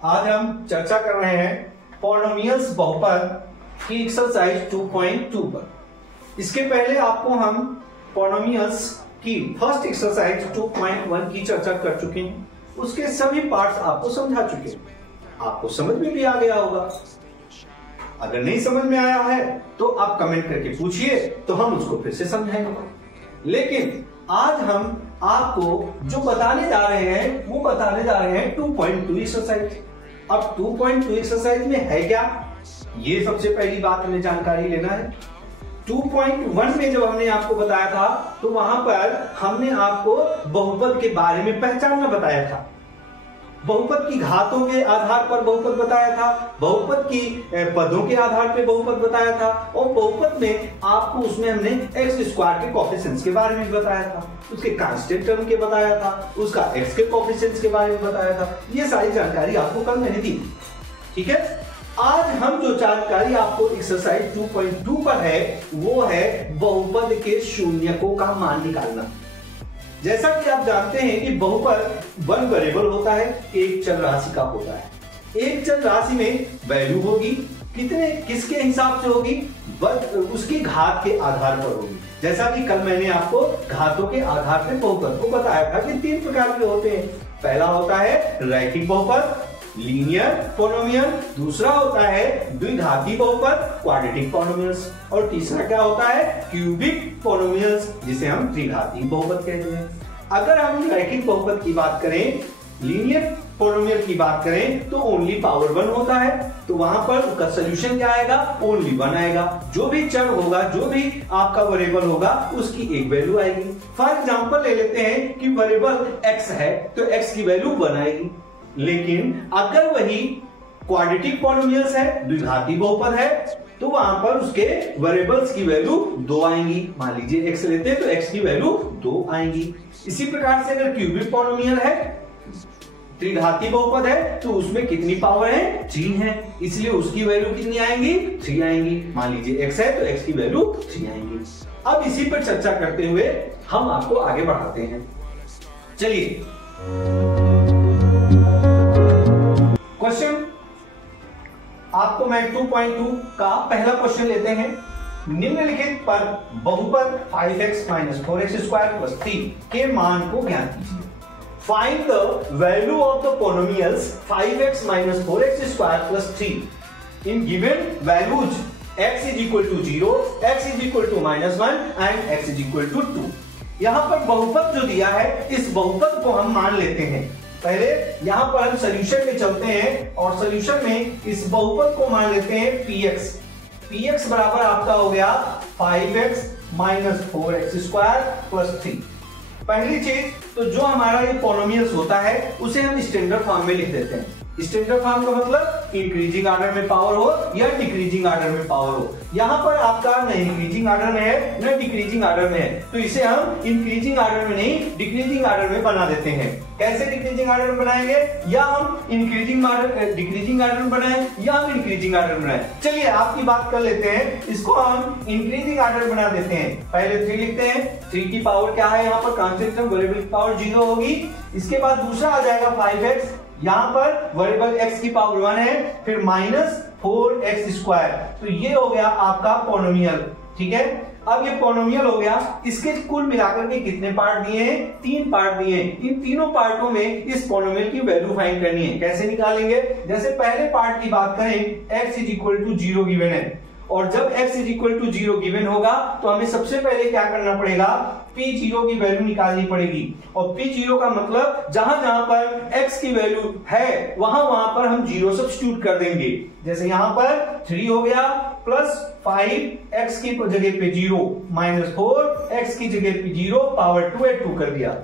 आज हम चर्चा कर रहे हैं पॉलिनोमियल्स बहुपद की एक्सरसाइज 2.2 पर। इसके पहले आपको हम पॉलिनोमियल्स की फर्स्ट एक्सरसाइज 2.1 की चर्चा कर चुके हैं। उसके सभी पार्ट्स आपको समझा चुके हैं, आपको समझ में भी आ गया होगा। अगर नहीं समझ में आया है तो आप कमेंट करके पूछिए, तो हम उसको फिर से समझाएंगे। लेकिन आज हम आपको जो बताने जा रहे हैं वो बताने जा रहे हैं 2.2 एक्सरसाइज। अब 2.2 एक्सरसाइज में है क्या, ये सबसे पहली बात हमें जानकारी लेना है। 2.1 में जब हमने आपको बताया था तो वहां पर हमने आपको बहुपद के बारे में पहचानना बताया था, बहुपद की घातों के आधार पर बहुपद बताया था, बहुपद की पदों के आधार पर बहुपद बताया था, और बहुपद में आपको उसमें हमने एक्स स्क्वायर के कोएफिशिएंट्स के बारे में बताया था, उसके कांस्टेंट टर्म के बताया था, उसका एक्स के कोएफिशिएंट्स के बारे में बताया था। ये सारी जानकारी आपको कल मैंने दी, ठीक है। आज हम जो जानकारी आपको एक्सरसाइज 2.2 पर है वो है बहुपद के शून्यकों का मान निकालना। जैसा कि आप जानते हैं कि बहुपद वन वेरिएबल होता है, एक चर राशि का होता है। एक चर राशि में वैल्यू होगी, किसके हिसाब से होगी, उसकी घात के आधार पर होगी। जैसा कि कल मैंने आपको घातों के आधार पर बहुपद को बताया था कि 3 प्रकार के होते हैं। पहला होता है रैखिक बहुपद, लीनियर पॉलिनोमियल, दूसरा होता है द्विघाती बहुपद, क्वाड्रेटिक पॉलिनोमियल्स, और तीसरा क्या होता है, क्यूबिक पॉलिनोमियल्स, जिसे हम त्रिघाती बहुपद कहते हैं। अगर हम रैखिक बहुपद की बात करें, लीनियर पॉलिनोमियल की बात करें, तो ओनली पावर 1 होता है, तो वहां पर उसका सोल्यूशन क्या आएगा, ओनली 1 आएगा। जो भी चर होगा, जो भी आपका वेरिएबल होगा, उसकी एक वैल्यू आएगी। फॉर एग्जांपल ले लेते हैं कि वेरिएबल x है तो x की वैल्यू 1 आएगी। लेकिन अगर वही क्वाड्रेटिक पॉलिनोमियल्स है, द्विघाती बहुपद है, तो वहां पर उसके वेरिएबल्स की वैल्यू 2 आएंगी। मान लीजिए x लेते हैं तो x की वैल्यू 2 आएंगी। इसी प्रकार से अगर क्यूबिक पॉलिनोमियल है, त्रिघाती बहुपद है, तो उसमें कितनी पावर है, 3 है, इसलिए उसकी वैल्यू कितनी आएंगी, 3 आएंगी। मान लीजिए x है तो x की वैल्यू 3 आएंगी। अब इसी पर चर्चा करते हुए हम आपको आगे बढ़ाते हैं। चलिए क्वेश्चन आपको मैं 2.2 का पहला क्वेश्चन लेते हैं। निम्नलिखित पर बहुपद 5x - 4x² + 3 के मान को ज्ञात कीजिए। Find the value of the polynomials 5x - 4x² + 3 in given values x = 0, x = -1 and x = 2। यहां पर बहुपद जो दिया है, इस बहुपद को हम मान लेते हैं। पहले यहां पर हम सॉल्यूशन में चलते हैं और सॉल्यूशन में इस बहुपद को मान लेते हैं px बराबर आपका हो गया 5x - 4x² + 3। पहली चीज तो जो हमारा ये पॉलिनोमियल्स होता है उसे हम स्टैंडर्ड फॉर्म में लिख देते हैं। स्टैंडर्ड फॉर्म का मतलब इंक्रीजिंग ऑर्डर में पावर हो या डिक्रीजिंग ऑर्डर में पावर हो। यहां पर आपका न इंक्रीजिंग ऑर्डर में है न डिक्रीजिंग ऑर्डर में है, तो इसे हम इंक्रीजिंग ऑर्डर में नहीं डिक्रीजिंग ऑर्डर में बना देते हैं। कैसे डिक्रीजिंग ऑर्डर में बनाएंगे, या हम इंक्रीजिंग ऑर्डर डिक्रीजिंग ऑर्डर में बनाएं या हम इंक्रीजिंग ऑर्डर में बनाएं। चलिए आपकी बात कर लेते हैं, इसको हम इंक्रीजिंग ऑर्डर बना देते हैं। पहले 3 लिखते हैं, 3 की पावर क्या है, यहाँ पर कांस्टेंट टर्म वेरिएबल की पावर 0 होगी। इसके बाद दूसरा आ जाएगा 5x, यहां पर वेरिएबल x की पावर 1 है, फिर -4x², तो ये हो गया आपका पॉलिनोमियल, ठीक है। अब ये पॉलिनोमियल हो गया, इसके कुल मिलाकर के कितने पार्ट दिए हैं, 3 पार्ट दिए हैं। इन तीनों पार्टों में इस पॉलिनोमियल की वैल्यू फाइंड करनी है। कैसे निकालेंगे, जैसे पहले पार्ट की बात करें, x = 0 गिवन है, और जब x = 0 गिवन होगा तो हमें सबसे पहले क्या करना पड़ेगा, P0 की वैल्यू निकालनी पड़ेगी। और P0 का मतलब जहां जहां पर x की वैल्यू है वहां पर हम 0 सब्स्टिट्यूट कर देंगे। जैसे यहां पर 3 हो गया, +5 x की जगह पे 0, -4 x की जगह पे 0, पावर 2 है, 2 कर दिया।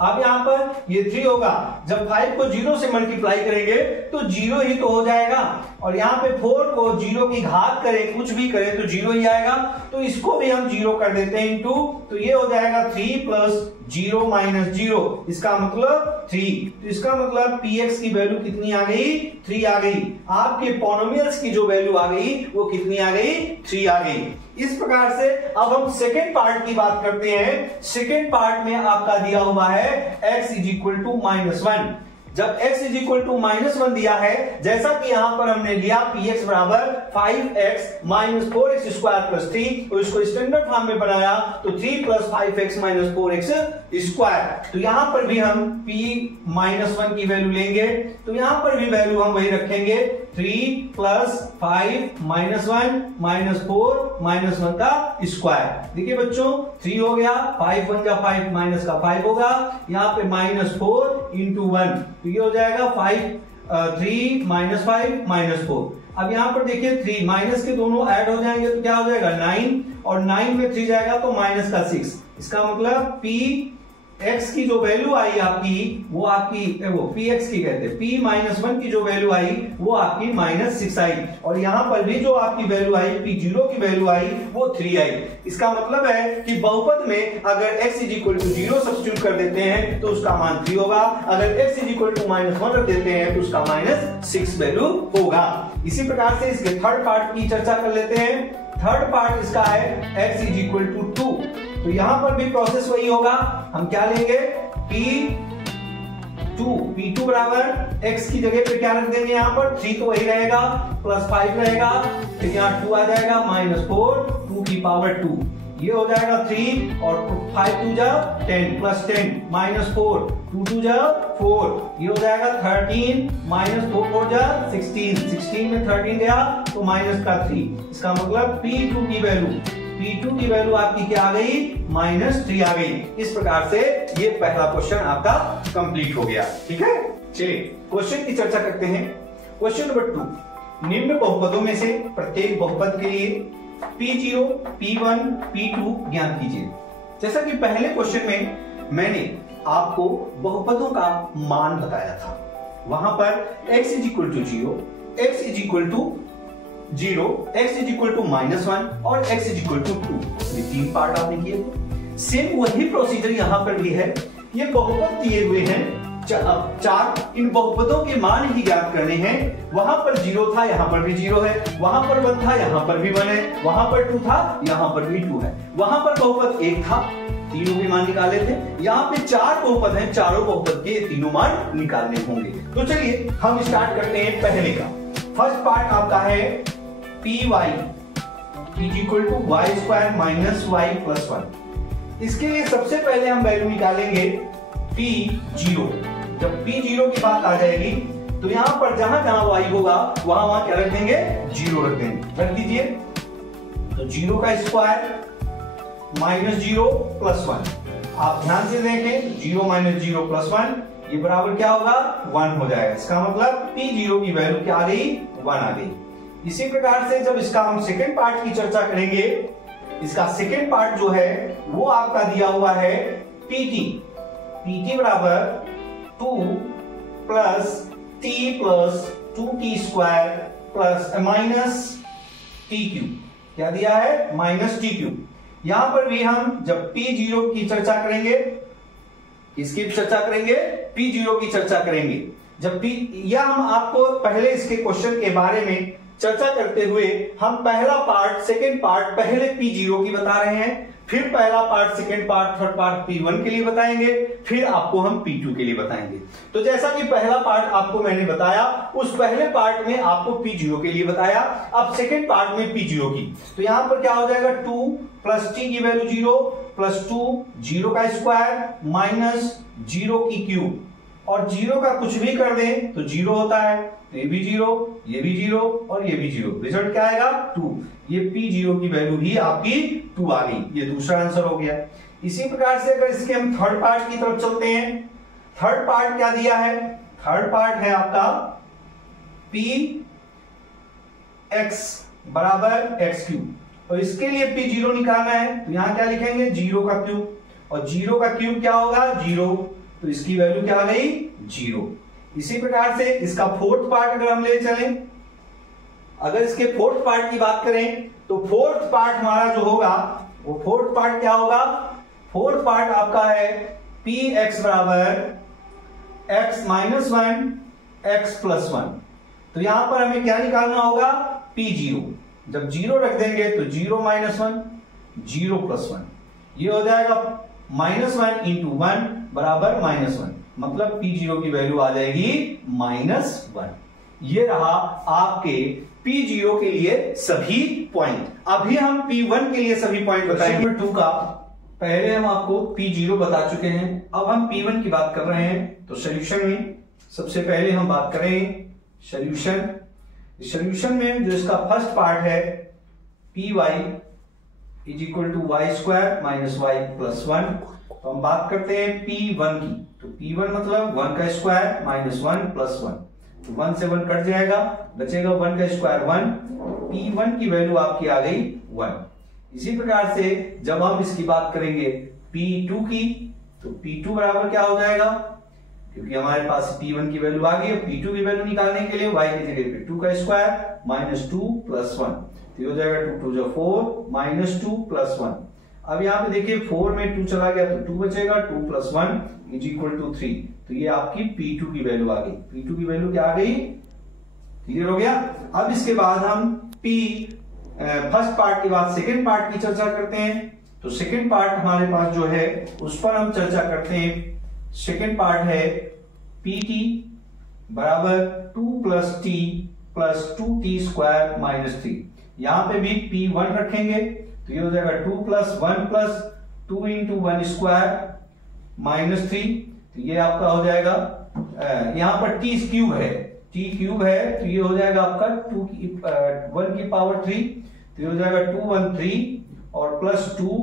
अब यहां पर ये 3 होगा, जब 5 को 0 से मल्टीप्लाई करेंगे तो 0 ही तो हो जाएगा, और यहाँ पे 4 को 0 की घात करें, कुछ भी करें तो 0 ही आएगा, तो इसको भी हम 0 कर देते हैं इनटू, तो ये हो जाएगा 3 + 0 - 0, इसका मतलब 3। तो इसका मतलब px की वैल्यू कितनी आ गई, 3 आ गई। आपके पॉलिनोमियल्स की जो वैल्यू आ गई वो कितनी आ गई, 3 आ गई। इस प्रकार से अब हम सेकेंड पार्ट की बात करते हैं। सेकेंड पार्ट में आपका दिया हुआ है x = -1। जब x इज इक्वल टू -1 दिया है, जैसा कि यहां पर हमने लिया px बराबर 5x minus 4x square plus 3, और इसको स्टैंडर्ड फॉर्म में बनाया तो 3 plus 5x minus 4x square. तो यहां पर भी हम p-1 की वैल्यू लेंगे, तो यहां पर भी वैल्यू हम वही रखेंगे 3 प्लस 5 -1 माइनस 4 -1 का स्क्वायर। देखिए बच्चों 3 हो गया, 5 1 का 5 माइनस का 5 होगा, यहाँ पे -4 इंटू 1, तो ये हो जाएगा 3 माइनस 5 माइनस 4। अब यहां पर देखिए 3 माइनस के दोनों ऐड हो जाएंगे तो क्या हो जाएगा 9, और 9 में 3 जाएगा तो माइनस का 6। इसका मतलब p x की जो वैल्यू आई आपकी वो p x की कहते हैं, p-1 की जो वैल्यू आई वो आपकी -6 आई, और यहां पर भी जो आपकी वैल्यू आई p0 की वैल्यू आई वो 3 आई। इसका मतलब है कि बहुपद में अगर x is equal to 0 substitute कर देते हैं तो उसका मान 3 होगा, अगर x इज इक्वल टू -1 रख देते हैं तो उसका -6 वैल्यू होगा। इसी प्रकार से इसके थर्ड पार्ट की चर्चा कर लेते हैं। थर्ड पार्ट इसका है x इज इक्वल टू 2, तो यहां पर भी प्रोसेस वही होगा, हम क्या लेंगे p2 बराबर x की जगह पे क्या रख देंगे, यहां पर 3 तो वही रहेगा, प्लस 5 रहेगा, फिर यहाँ 2 आ जाएगा, -4 2 की पावर 2, ये हो जाएगा 3, और 5 2 जा 10 प्लस 10 -4 2 2 जा 4, ये हो जाएगा 13 -4 4 जा 16, 16 में 13 गया तो माइनस का 3। इसका मतलब p2 की वैल्यू आपकी क्या आ गई, -3 आ गई। इस प्रकार से ये पहला क्वेश्चन आपका कंप्लीट हो गया। ठीक है, चलिए क्वेश्चन की चर्चा करते हैं। क्वेश्चन नंबर 2, निम्न बहुपदों में से प्रत्येक बहुपद के लिए p0, p1, p2 ज्ञात कीजिए। जैसा कि पहले क्वेश्चन में मैंने आपको बहुपदों का मान बताया था, वहां पर x is equal to 0, x is equal to 0, x is equal to -1 और x इज इक्वल टू 2, ये 3 पार्ट आपने किए थे। सेम वही प्रोसीजर यहां पर भी है। ये बहुपद दिए हुए हैं 4, इन बहुपदों के मान ही ज्ञात करने हैं। वहां पर 0 था, यहां पर भी 0 है, वहां पर 1 था, यहां पर भी 1 है, वहां पर 2 था, यहां पर भी 2 है, वहां पर बहुपद 1 था, तीनों के मान निकाले थे। यहाँ पे 4 बहुपद हैं, चारों बहुपद के तीनों मान निकालने होंगे। तो चलिए हम स्टार्ट करते हैं पहले का। फर्स्ट पार्ट आपका है py is equal to y square minus y plus 1। इसके लिए सबसे पहले हम वैल्यू निकालेंगे p0। जब p0 की बात आ जाएगी तो यहां पर जहां जहां y होगा वहां वहां क्या रख देंगे, 0 रख देंगे, रख दीजिए। तो 0 का स्क्वायर -0 प्लस 1, आप ध्यान से देखें 0 - 0 प्लस 1 ये बराबर क्या होगा, 1 हो जाएगा। इसका मतलब p0 की वैल्यू क्या आ गई, 1 आ गई। इसी प्रकार से जब इसका हम सेकेंड पार्ट की चर्चा करेंगे, इसका सेकेंड पार्ट जो है वो आपका दिया हुआ है pt बराबर 2 plus t plus 2t square plus minus t3, क्या दिया है, -t3। यहां पर भी हम जब p0 की चर्चा करेंगे, इसकी चर्चा करेंगे, p0 की चर्चा करेंगे। जब या हम आपको पहले इसके क्वेश्चन के बारे में चर्चा करते हुए हम पहला पार्ट सेकेंड पार्ट पहले p0 की बता रहे हैं, फिर पहला part second part third part p1 के लिए बताएंगे, फिर आपको हम p2 के लिए बताएंगे। तो जैसा कि पहला पार्ट आपको मैंने बताया, उस पहले पार्ट में आपको p0 के लिए बताया, अब सेकेंड पार्ट में p0 की। तो यहां पर क्या हो जाएगा, 2 प्लस t की वैल्यू 0 प्लस 2 0 का स्क्वायर माइनस 0 की क्यूब, और 0 का कुछ भी कर दें तो 0 होता है, तो ये भी 0, ये भी 0 और ये भी 0, रिजल्ट क्या आएगा, 2। ये p0 की वैल्यू ही आपकी 2 आ गई, ये दूसरा आंसर हो गया। इसी प्रकार से अगर इसके हम थर्ड पार्ट की तरफ चलते हैं, थर्ड पार्ट क्या दिया है, थर्ड पार्ट है आपका px बराबर x3, और इसके लिए p0 निकालना है, तो यहां क्या लिखेंगे, 0 का क्यूब, और 0 का क्यूब क्या होगा, 0, तो इसकी वैल्यू क्या आ गई, 0। इसी प्रकार से इसका फोर्थ पार्ट अगर हम ले चलें, अगर इसके फोर्थ पार्ट की बात करें तो फोर्थ पार्ट हमारा जो होगा वो फोर्थ पार्ट क्या होगा, फोर्थ पार्ट आपका है px बराबर x माइनस 1 x प्लस 1। तो यहां पर हमें क्या निकालना होगा, p0। जब 0 रख देंगे तो 0 माइनस 1 0 प्लस 1, ये हो जाएगा -1 इंटू 1 बराबर -1, मतलब P0 की वैल्यू आ जाएगी -1। ये रहा आपके P0 के लिए सभी पॉइंट। अभी हम P1 के लिए सभी पॉइंट बताएंगे। नंबर 2 का पहले हम आपको P0 बता चुके हैं, अब हम P1 की बात कर रहे हैं। तो सॉल्यूशन में सबसे पहले हम बात करें सॉल्यूशन में जो इसका फर्स्ट पार्ट है Py is equal to y square minus y plus 1। तो हम बात करते हैं P1 की। तो P1 मतलब 1 का स्क्वायर माइनस 1 प्लस 1। तो 1 से 1 कट जाएगा, बचेगा 1 का स्क्वायर 1। P1 की वैल्यू आपकी आ गई 1। इसी प्रकार से जब हम इसकी बात करेंगे P2 की, तो P2 बराबर क्या हो जाएगा, क्योंकि हमारे पास P1 की वैल्यू आ गई, P2 की वैल्यू निकालने के लिए y की जगह पे 2 का स्क्वायर माइनस 2 प्लस 1। तो ये हो जाएगा 2 2 4 माइनस 2 प्लस 1। अब यहाँ पे देखिए 4 में 2 चला गया तो 2 बचेगा, 2 प्लस 1 इज इक्वल टू 3। तो ये आपकी P2 की वैल्यू आ गई। P2 की वैल्यू क्या आ गई, क्लियर हो गया। अब इसके बाद हम फर्स्ट पार्ट के बाद सेकेंड पार्ट की चर्चा करते हैं। तो सेकेंड पार्ट हमारे पास जो है उस पर हम चर्चा करते हैं। सेकेंड पार्ट है Pt बराबर 2 plus T plus 2t square minus 3। यहां पे भी P1 रखेंगे तो ये हो जाएगा 2 plus 1 plus 2 into 1 square minus 3। तो ये आपका हो जाएगा, यहां पर t क्यूब है तो ये हो जाएगा आपका 1 की पावर 3। तो ये हो जाएगा 2 1 3 और प्लस 2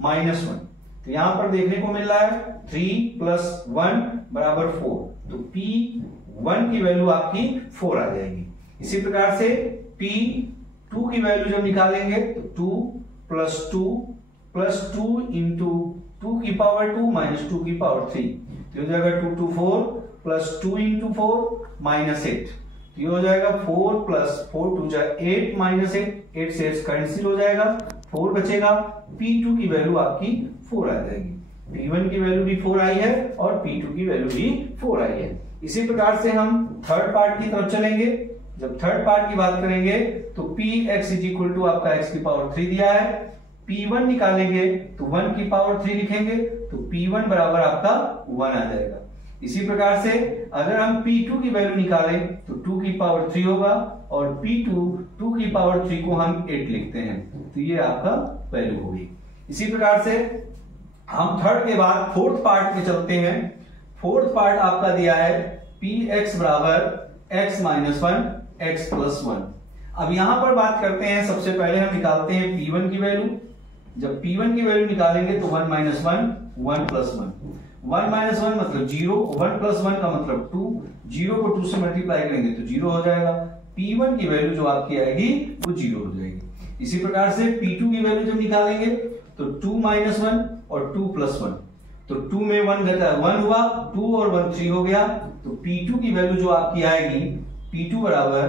माइनस 1। तो यहां पर देखने को मिल रहा है 3 प्लस 1 बराबर 4। तो P1 की वैल्यू आपकी 4 आ जाएगी। इसी प्रकार से P2 की वैल्यू जब निकालेंगे तो 2 प्लस 2 इंटू 2 की पावर 2 माइनस 2 की पावर 3। तो हो जाएगा 2 2 4 प्लस 2 इंटू 4 माइनस 8। तो ये हो जाएगा 4 प्लस 4 2 जा 8 माइनस 8 से 8 कैंसिल हो जाएगा, 4 बचेगा। P2 की वैल्यू आपकी 4 आ जाएगी। P1 की वैल्यू भी 4 आई है और P2 की वैल्यू भी 4 आई है। इसी प्रकार से हम थर्ड पार्ट की तरफ चलेंगे। जब थर्ड पार्ट की बात करेंगे तो Px इज इक्वल टू आपका x की पावर 3 दिया है। P1 निकालेंगे तो 1 की पावर 3 लिखेंगे तो P1 बराबर आपका 1 आ जाएगा। इसी प्रकार से अगर हम P2 की वैल्यू निकालें तो 2 की पावर 3 होगा और P2 2 की पावर 3 को हम 8 लिखते हैं, तो ये आपका वैल्यू होगी। इसी प्रकार से हम थर्ड के बाद फोर्थ पार्ट में चलते हैं। फोर्थ पार्ट आपका दिया है Px बराबर x माइनस 1 x प्लस 1। अब यहां पर बात करते हैं, सबसे पहले हम निकालते हैं P1 की वैल्यू। जब P1 की वैल्यू निकालेंगे तो 1 माइनस 1 1 प्लस 1। 1 माइनस 1 मतलब 0, 1 प्लस 1 का मतलब 2। 0 को 2 से मल्टीप्लाई करेंगे तो 0 हो जाएगा। P1 की वैल्यू जो आपकी आएगी वो 0 हो जाएगी। इसी प्रकार से P2 की वैल्यू जब निकालेंगे तो 2 माइनस 1 और 2 प्लस 1। तो 2 में 1 घटा 1 हुआ, 2 और 1 3 हो गया। तो P2 की वैल्यू जो आपकी आएगी P2 बराबर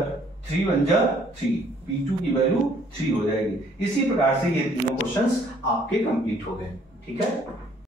3 1 जा 3। P2 की वैल्यू 3 हो जाएगी। इसी प्रकार से ये तीनों क्वेश्चंस आपके कंप्लीट हो गए। ठीक है।